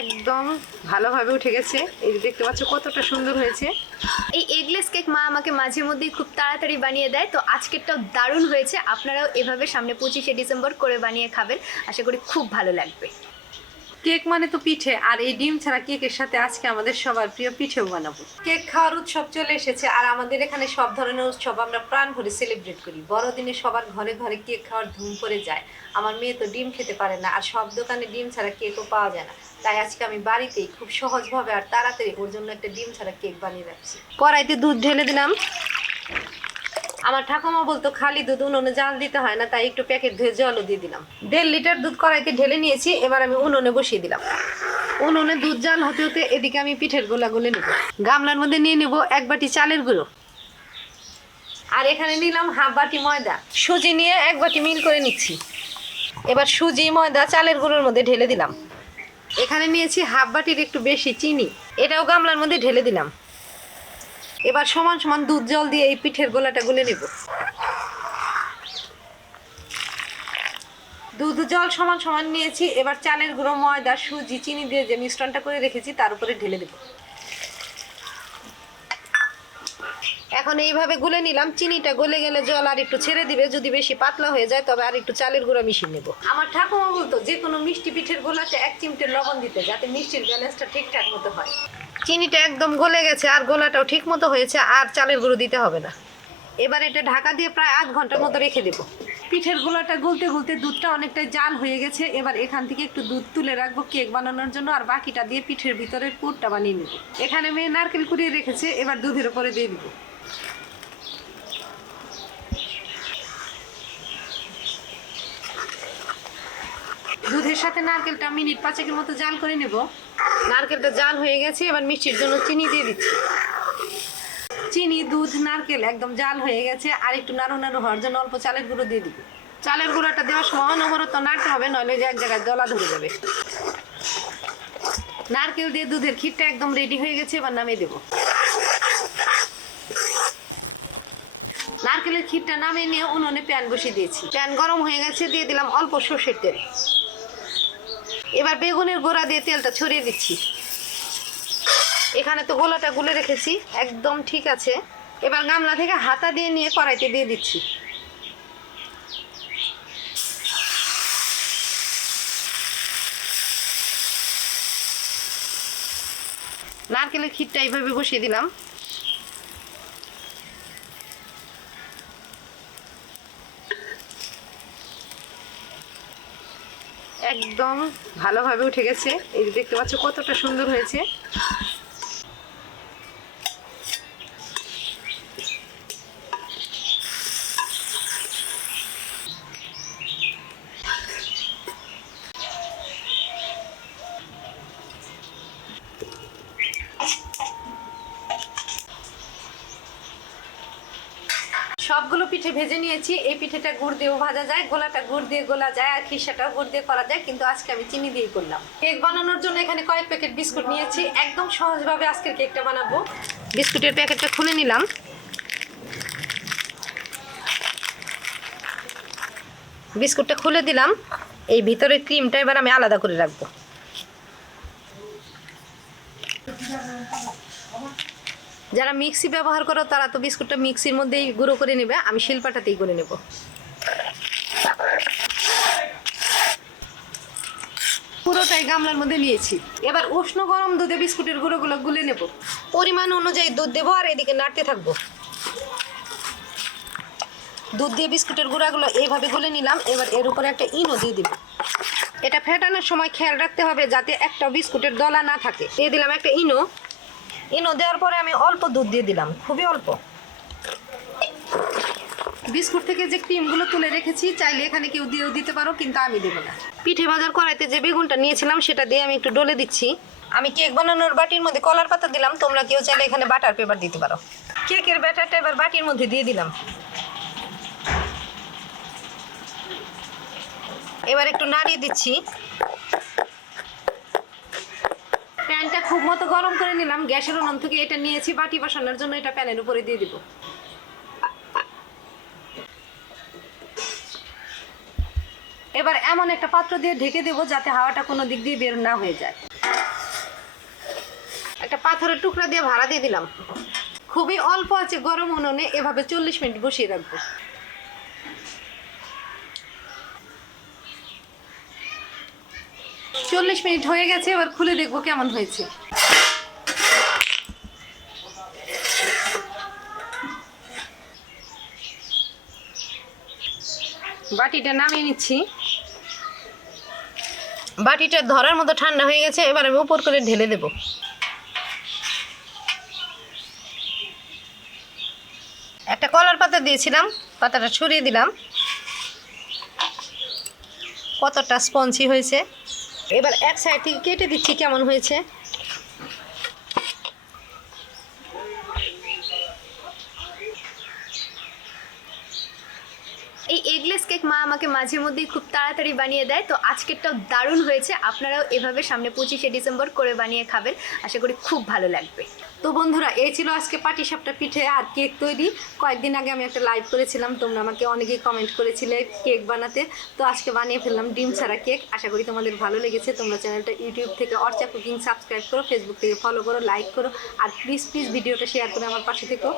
একদম ভালোভাবে উঠে গেছে। এই যে দেখতে পাচ্ছ কতটা সুন্দর হয়েছে। এই এগলেস কেক মা আমাকে মাঝে মধ্যেই খুব তাড়াতাড়ি বানিয়ে দেয়। তো আজকেরটাও দারুণ হয়েছে। আপনারাও এভাবে সামনে পঁচিশে ডিসেম্বর করে বানিয়ে খাবেন। আশা করি খুব ভালো লাগবে। কেক মানে তো পিঠে, আর এই ডিম ছাড়া কেকের সাথে আজকে আমাদের সবার প্রিয় পিঠেও বানাবো। কেক খাওয়ার উৎসব চলে এসেছে, আর আমাদের এখানে সব ধরনের উৎসব আমরা প্রাণ ভরে সেলিব্রেট করি। বড়দিনে সবার ঘরে ঘরে কেক খাওয়ার ধুম পড়ে যায়। আমার মেয়ে তো ডিম খেতে পারে না, আর সব দোকানে ডিম ছাড়া কেকও পাওয়া যায় না। তাই আজকে আমি বাড়িতেই খুব সহজভাবে আর তাড়াতাড়ি ওর জন্য একটা ডিম ছাড়া কেক বানিয়ে রাখছি। কড়াইতে দুধ ঢেলে দিলাম। আমার ঠাকুমা বলতো, খালি দুধ উনুনে জাল দিতে হয় না, তাই একটু প্যাকেট ধুয়ে জলও দিয়ে দিলাম। দেড় লিটার দুধ কড়াইতে ঢেলে নিয়েছি, এবার আমি উনুনে বসিয়ে দিলাম। উনুনে দুধ জাল হতে হতে এদিকে আমি পিঠের গোলা গুলে নেব। গামলার মধ্যে নিয়ে নেব এক বাটি চালের গুঁড়ো। আর এখানে নিলাম হাফ বাটি ময়দা। সুজি নিয়ে এক বাটি মিল করে নিচ্ছি। এবার সুজি, ময়দা, চালের গুঁড়োর মধ্যে ঢেলে দিলাম। এখানে নিয়েছি হাফ বাটির একটু বেশি চিনি। এটাও গামলার মধ্যে ঢেলে দিলাম। এবার সমান সমান দুধ জল দিয়ে এই পিঠের গোলাটা গুলে নেব। দুধ জল সমান সমান নিয়েছি, এবার চালের গুঁড়ো, ময়দা, সুজি, চিনি দিয়ে যে মিশ্রণটা করে রেখেছি তার উপরে ঢেলে দেব। এখন এইভাবে গুলে নিলাম, চিনিটা গলে গেলে জল আর একটু ছেড়ে দিবে, যদি বেশি পাতলা হয়ে যায় তবে আর একটু চালের গুঁড়ো মিশিয়ে নেব। আমার ঠাকুমা বলতো যে কোনো মিষ্টি পিঠের গোলাতে এক চিমটে লবণ দিতে যাতে মিষ্টির ব্যালেন্সটা ঠিকঠাক মতো হয়। চিনিটা একদম গলে গেছে আর গোলাটাও ঠিক মতো হয়েছে, আর চালের গুঁড়ো দিতে হবে না। এবার এটা ঢাকা দিয়ে প্রায় আধ ঘণ্টার মতো রেখে দেবো। পিঠের গোলাটা গুলতে গুলতে দুধটা অনেকটাই জাল হয়ে গেছে, এবার এখান থেকে একটু দুধ তুলে রাখব কেক বানানোর জন্য, আর বাকিটা দিয়ে পিঠের ভিতরের পুরটা বানিয়ে নেব। এখানে মেয়ে নারকেল কুড়িয়ে রেখেছে, এবার দুধের উপরে দিয়ে দিব। দুধের সাথে নারকেলটা মিনিট পাঁচেকের মতো জাল করে নেব। নারকেলটা জাল হয়ে গেছে, এবার মিষ্টির জন্য চিনি দিয়ে দিচ্ছি। চিনি, দুধ, নারকেল একদম জাল হয়ে গেছে, আর একটু নাড়ু নাড়ু হওয়ার জন্য অল্প চালের গুঁড়ো দিয়ে দিবি। চালের গুঁড়োটা দেওয়ার সময় অনবরত নাড়তে হবে, নইলে যে এক জায়গায় দলা ধরে যাবে। নারকেল দিয়ে দুধের ক্ষীরটা একদম রেডি হয়ে গেছে, এবার নামিয়ে দেবো। নারকেলের ক্ষীরটা নামিয়ে নিয়ে উনুনে প্যান বসিয়ে দিয়েছি। প্যান গরম হয়ে গেছে, দিয়ে দিলাম অল্প সর্ষের তেল। এবার বেগুনের গোড়া দিয়ে তেলটা ছড়িয়ে দিচ্ছি। এখানে তো গোলাটা গুলে রেখেছি, একদম ঠিক আছে। এবার গামলা থেকে হাতা দিয়ে নিয়ে কড়াইতে দিয়ে দিচ্ছি। নারকেলের ক্ষীরটা এইভাবে বসিয়ে দিলাম। একদম ভালোভাবে উঠে গেছে। এই যে দেখতে পাচ্ছ কতটা সুন্দর হয়েছে। সবগুলো পিঠে ভেজে নিয়েছি। এই পিঠেটা গুড় দিয়েও ভাজা যায়, গোলাটা গুড় দিয়ে গোলা যায়, আর খিসাটাও গুড় দিয়ে করা যায়, কিন্তু আজকে আমি চিনি দিয়ে করলাম। কেক বানানোর জন্য এখানে কয়েক প্যাকেট বিস্কুট নিয়েছি। একদম সহজভাবে আজকের কেকটা বানাবো। বিস্কুটের প্যাকেটটা খুলে নিলাম। বিস্কুটটা খুলে দিলাম। এই ভিতরের ক্রিমটা এবার আমি আলাদা করে রাখব। যারা মিক্সি ব্যবহার করো, তারা তো বিস্কুটটা মিক্সির মধ্যেই গুঁড়ো করে নেবে, আমি শিল্পাটাতেই করে নেব। পুরোটাই গামলার মধ্যে নিয়েছি। এবার উষ্ণ গরম দুধে বিস্কুটের গুঁড়োগুলো গুলে নেব। পরিমাণ অনুযায়ী দুধ দেবো আর এদিকে নাড়তে থাকব। দুধ দিয়ে বিস্কুটের গুঁড়াগুলো এইভাবে গুলে নিলাম, এবার এর উপরে একটা ইনো দিয়ে দিব এটা ফেটানোর সময় খেয়াল রাখতে হবে যাতে একটা বিস্কুটের দলা না থাকে। দিয়ে দিলাম একটা ইনো ইনো দেওয়ার পরে আমি অল্প দুধ দিয়ে দিলাম খুবই অল্প। বিস্কুট থেকে যে ক্রিমগুলো তুলে রেখেছি চাইলে এখানে কেউ দিয়েও দিতে পারো কিন্তু আমি দেবো না। পিঠে ভাজার কড়াইতে যে বেগুনটা নিয়েছিলাম সেটা দিয়ে আমি একটু ডলে দিচ্ছি। আমি কেক বানানোর বাটির মধ্যে কলার পাতা দিলাম তোমরা কেউ চাইলে এখানে বাটার পেপার দিতে পারো। কেকের ব্যাটারটা এবার বাটির মধ্যে দিয়ে দিলাম। এবার একটু নাড়িয়ে দিচ্ছি প্যানটা খুব মতো গরম করে নিলাম, গ্যাসের উনুন থেকে এটা নিয়েছি, বাটি বসানোর জন্য এটা প্যানের উপরে দিয়ে দিব। এবার এমন একটা পাত্র দিয়ে ঢেকে দেবো যাতে হাওয়াটা কোনো দিক দিয়ে বের না হয়ে যায়। একটা পাথরের টুকরা দিয়ে ভাড়া দিয়ে দিলাম। খুবই অল্প আছে, গরম উনুনে এভাবে চল্লিশ মিনিট বসিয়ে রাখব। চল্লিশ মিনিট হয়ে গেছে, এবার খুলে দেখব কেমন হয়েছে। বাটিটা নামিয়ে নিচ্ছি। বাটিটা ধরার মতো ঠান্ডা হয়ে গেছে, এবার আমি উপর করে ঢেলে দেব। একটা কলার পাতা দিয়েছিলাম, পাতাটা ছড়িয়ে দিলাম। কতটা স্পঞ্জি হয়েছে। এবার এক সাইড থেকে কেটে দিচ্ছি, কেমন হয়েছে এই এগলেস কেক মা আমাকে মাঝে মধ্যেই খুব তাড়াতাড়ি বানিয়ে দেয়। তো আজকেরটাও দারুণ হয়েছে। আপনারাও এভাবে সামনে পঁচিশে ডিসেম্বর করে বানিয়ে খাবেন। আশা করি খুব ভালো লাগবে। তো বন্ধুরা এই ছিল আজকে পাটি সাপটা পিঠে আর কেক তৈরি। কয়েকদিন আগে আমি একটা লাইভ করেছিলাম। তোমরা আমাকে অনেকেই কমেন্ট করেছিলে কেক বানাতে। তো আজকে বানিয়ে ফেললাম ডিম ছাড়া কেক। আশা করি তোমাদের ভালো লেগেছে। তোমরা চ্যানেলটা ইউটিউব থেকে অর্চা কুকিং সাবস্ক্রাইব করো ফেসবুক থেকে ফলো করো লাইক করো। আর প্লিজ প্লিজ ভিডিওটা শেয়ার করে আমার পাশে থেকো।